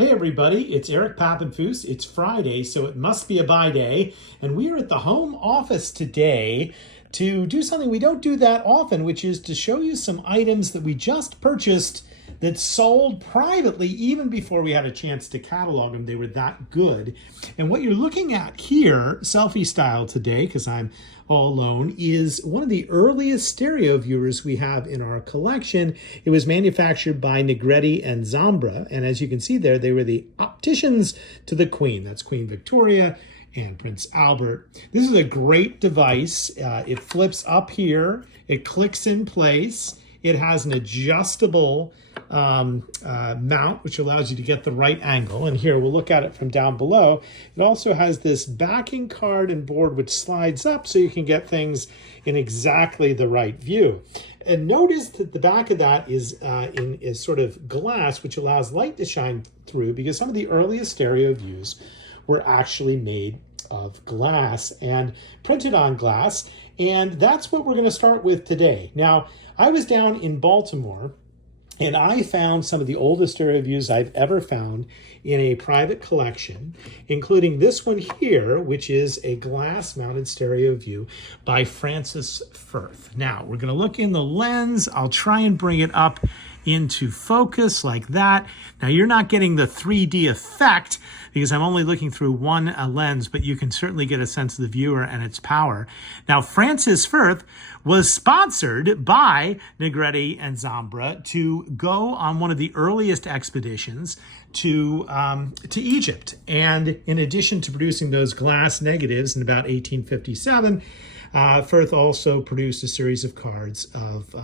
Hey everybody, it's Eric Pappenfuss. It's Friday, so it must be a buy day, and we are at the home office today to do something we don't do that often, which is to show you some items that we just purchased that sold privately even before we had a chance to catalog them. They were that good. And what you're looking at here, selfie style today, because I'm all alone, is one of the earliest stereo viewers we have in our collection. It was manufactured by Negretti and Zambra, and as you can see there, they were the opticians to the Queen. That's Queen Victoria and Prince Albert. This is a great device. It flips up here, it clicks in place. It has an adjustable mount, which allows you to get the right angle. And here, we'll look at it from down below. It also has this backing card and board, which slides up so you can get things in exactly the right view. And notice that the back of that is sort of glass, which allows light to shine through, because some of the earliest stereo views were actually made of glass and printed on glass. And that's what we're going to start with today. Now, I was down in Baltimore, and I found some of the oldest stereo views I've ever found in a private collection, including this one here, which is a glass-mounted stereo view by Francis Firth. Now, we're going to look in the lens. I'll try and bring it up into focus like that. Now, you're not getting the 3D effect because I'm only looking through one lens, but you can certainly get a sense of the viewer and its power. Now, Francis Firth was sponsored by Negretti and Zambra to go on one of the earliest expeditions to Egypt. And in addition to producing those glass negatives in about 1857, Firth also produced a series of cards of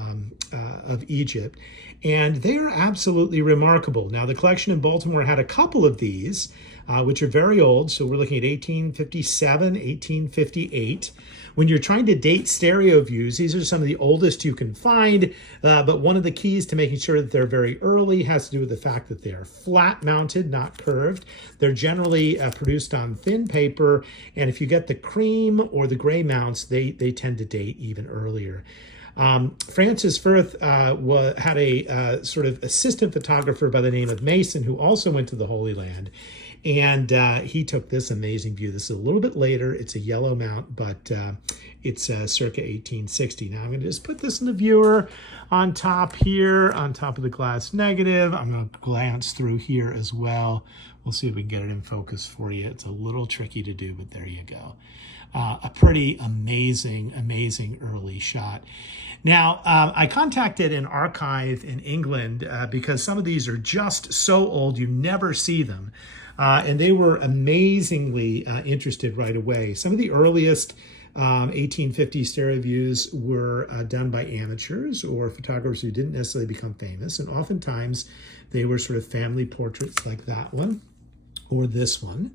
Egypt, and they are absolutely remarkable. Now, the collection in Baltimore had a couple of these, which are very old. So we're looking at 1857, 1858. When you're trying to date stereo views, these are some of the oldest you can find. But one of the keys to making sure that they're very early has to do with the fact that they are flat mounted, not curved. They're generally produced on thin paper. And if you get the cream or the gray mounts, they tend to date even earlier. Francis Firth had a sort of assistant photographer by the name of Mason, who also went to the Holy Land. And he took this amazing view. This is a little bit later. It's a yellow mount, but it's circa 1860. Now I'm going to just put this in the viewer on top here, on top of the glass negative. I'm going to glance through here as well. We'll see if we can get it in focus for you. It's a little tricky to do, but there you go. A pretty amazing early shot. Now, I contacted an archive in England because some of these are just so old you never see them. And they were amazingly interested right away. Some of the earliest 1850 stereo views were done by amateurs or photographers who didn't necessarily become famous. And oftentimes they were sort of family portraits like that one or this one.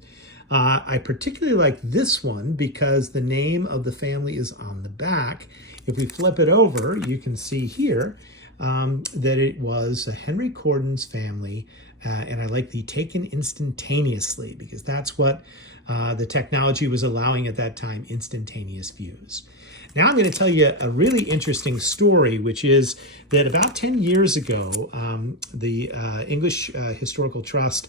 I particularly like this one because the name of the family is on the back. If we flip it over, you can see here that it was Henry Corden's family. And I like the taken instantaneously because that's what the technology was allowing at that time, instantaneous views. Now I'm going to tell you a really interesting story, which is that about 10 years ago, the English Historical Trust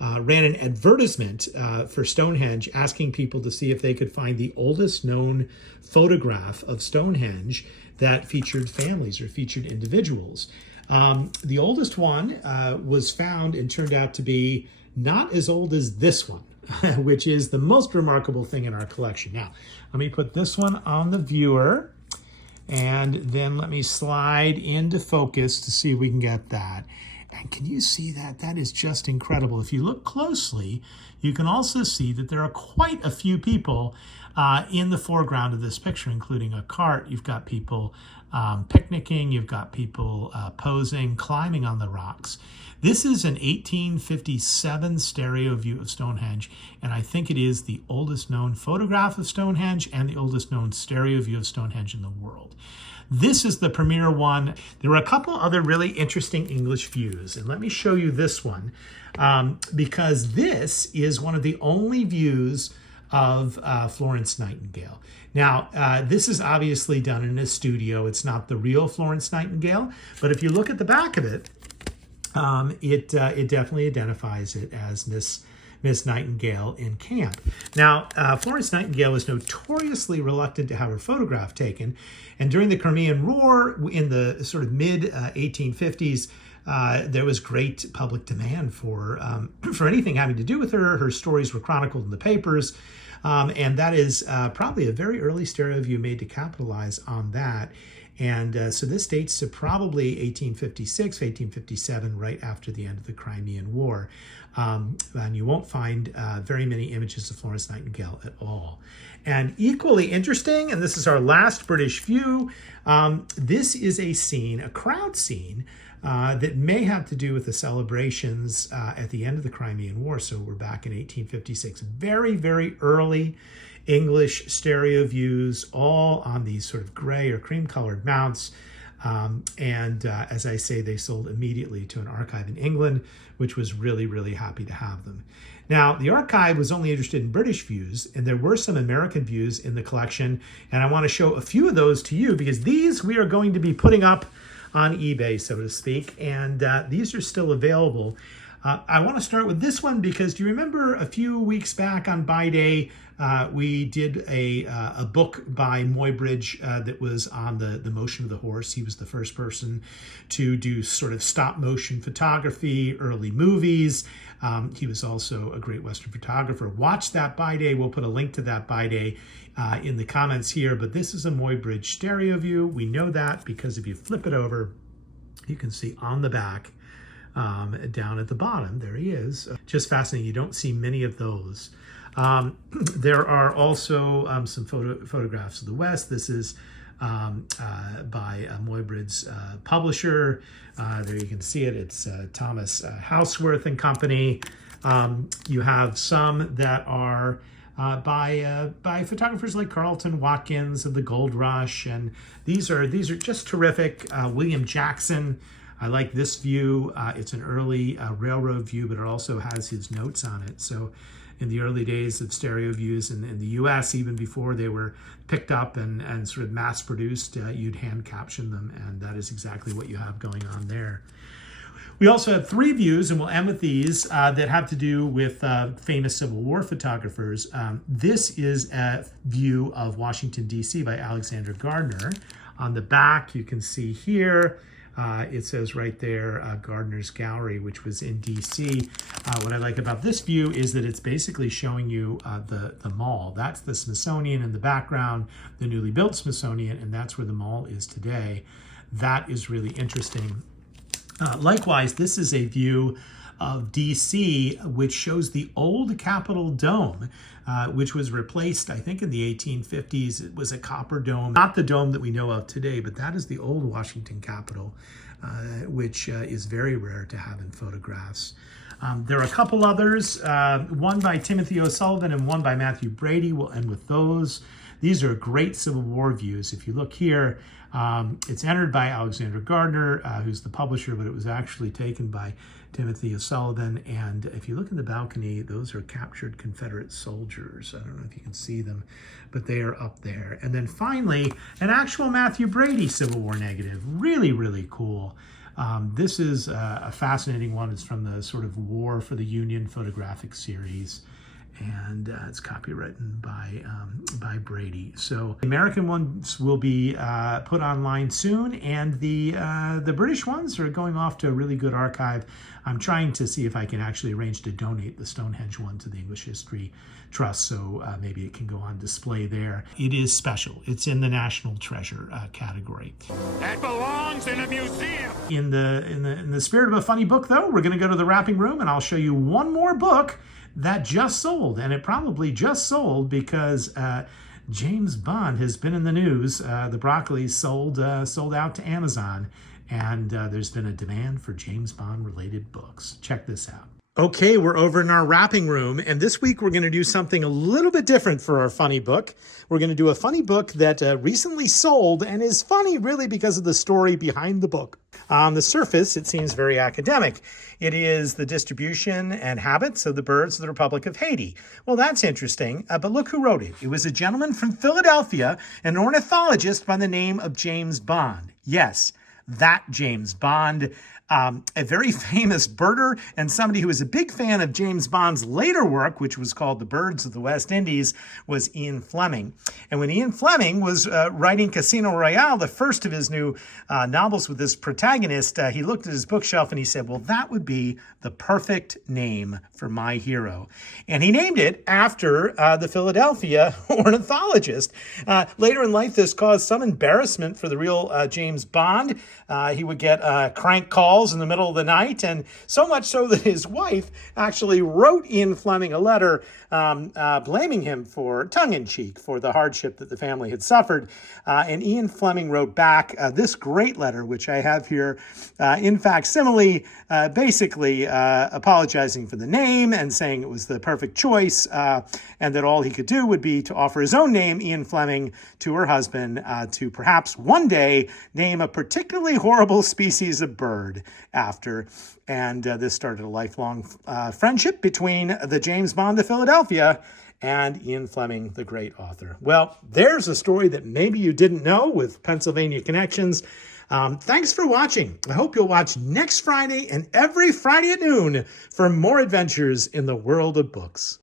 ran an advertisement for Stonehenge asking people to see if they could find the oldest known photograph of Stonehenge that featured families or featured individuals. The oldest one was found and turned out to be not as old as this one, which is the most remarkable thing in our collection. Now, let me put this one on the viewer, and then let me slide into focus to see if we can get that. And can you see that? That is just incredible. If you look closely, you can also see that there are quite a few people in the foreground of this picture, including a cart. You've got people picnicking, you've got people posing, climbing on the rocks. This is an 1857 stereo view of Stonehenge, and I think it is the oldest known photograph of Stonehenge and the oldest known stereo view of Stonehenge in the world. This is the premier one. There were a couple other really interesting English views, and let me show you this one because this is one of the only views of Florence Nightingale. Now, this is obviously done in a studio. It's not the real Florence Nightingale, but if you look at the back of it, it definitely identifies it as Miss Nightingale in camp. Now, Florence Nightingale was notoriously reluctant to have her photograph taken, and during the Crimean War in the sort of mid-1850s, there was great public demand for anything having to do with her. Her stories were chronicled in the papers, and that is probably a very early stereoview made to capitalize on that. And so this dates to probably 1856, 1857, right after the end of the Crimean War. And you won't find very many images of Florence Nightingale at all. And equally interesting, and this is our last British view, this is a scene, a crowd scene, that may have to do with the celebrations at the end of the Crimean War. So we're back in 1856. Very, very early English stereo views, all on these sort of gray or cream-colored mounts. As I say, they sold immediately to an archive in England, which was really, really happy to have them. Now, the archive was only interested in British views, and there were some American views in the collection, and I want to show a few of those to you because these we are going to be putting up on eBay, so to speak, and these are still available. I want to start with this one because do you remember a few weeks back on Buy Day, we did a book by Muybridge that was on the motion of the horse. He was the first person to do sort of stop motion photography, early movies. He was also a great Western photographer. Watch that Buy Day. We'll put a link to that Buy Day in the comments here. But this is a Muybridge stereo view. We know that because if you flip it over, you can see on the back, down at the bottom, there he is. Just fascinating. You don't see many of those. There are also some photographs of the West. This is by Muybridge's publisher. There you can see it. It's Thomas Houseworth and Company. You have some that are by photographers like Carlton Watkins of the Gold Rush, and these are just terrific. William Jackson. I like this view. It's an early railroad view, but it also has his notes on it. So in the early days of stereo views in the US, even before they were picked up and sort of mass produced, you'd hand caption them, and that is exactly what you have going on there. We also have three views, and we'll end with these, that have to do with famous Civil War photographers. This is a view of Washington, D.C. by Alexander Gardner. On the back, you can see here, it says right there, Gardner's Gallery, which was in D.C. What I like about this view is that it's basically showing you the mall. That's the Smithsonian in the background, the newly built Smithsonian, and that's where the mall is today. That is really interesting. Likewise, this is a view of D.C., which shows the old Capitol Dome, which was replaced, I think, in the 1850s. It was a copper dome, not the dome that we know of today, but that is the old Washington Capitol, which is very rare to have in photographs. There are a couple others, one by Timothy O'Sullivan and one by Matthew Brady. We'll end with those. These are great Civil War views. If you look here, it's entered by Alexander Gardner, who's the publisher, but it was actually taken by Timothy O'Sullivan. And if you look in the balcony, those are captured Confederate soldiers. I don't know if you can see them, but they are up there. And then finally, an actual Matthew Brady Civil War negative. Really, really cool. This is a fascinating one. It's from the sort of War for the Union photographic series. And it's copywritten by Brady. So the American ones will be put online soon, and the British ones are going off to a really good archive. I'm trying to see if I can actually arrange to donate the Stonehenge one to the English History Trust, so maybe it can go on display there. It is special. It's in the National Treasure category. That belongs in a museum. In the spirit of a funny book, though, we're going to go to the wrapping room, and I'll show you one more book that just sold, and it probably just sold because James Bond has been in the news. The Broccoli sold out to Amazon, and there's been a demand for James Bond related books. Check this out. Okay, we're over in our wrapping room, and this week we're going to do something a little bit different for our funny book. We're going to do a funny book that recently sold and is funny really because of the story behind the book. On the surface, it seems very academic. It is The Distribution and Habits of the Birds of the Republic of Haiti. Well, that's interesting, but look who wrote it. It was a gentleman from Philadelphia, an ornithologist by the name of James Bond. Yes, that James Bond. A very famous birder and somebody who was a big fan of James Bond's later work, which was called The Birds of the West Indies, was Ian Fleming. And when Ian Fleming was writing Casino Royale, the first of his new novels with this protagonist, he looked at his bookshelf and he said, well, that would be the perfect name for my hero. And he named it after the Philadelphia ornithologist. Later in life, this caused some embarrassment for the real James Bond. He would get crank calls in the middle of the night, and so much so that his wife actually wrote Ian Fleming a letter blaming him for, tongue-in-cheek, for the hardship that the family had suffered. And Ian Fleming wrote back this great letter, which I have here in facsimile, basically apologizing for the name and saying it was the perfect choice, and that all he could do would be to offer his own name, Ian Fleming, to her husband to perhaps one day name a particularly horrible species of bird after. And this started a lifelong friendship between the James Bond of Philadelphia and Ian Fleming, the great author. Well, there's a story that maybe you didn't know with Pennsylvania connections. Thanks for watching. I hope you'll watch next Friday and every Friday at noon for more adventures in the world of books.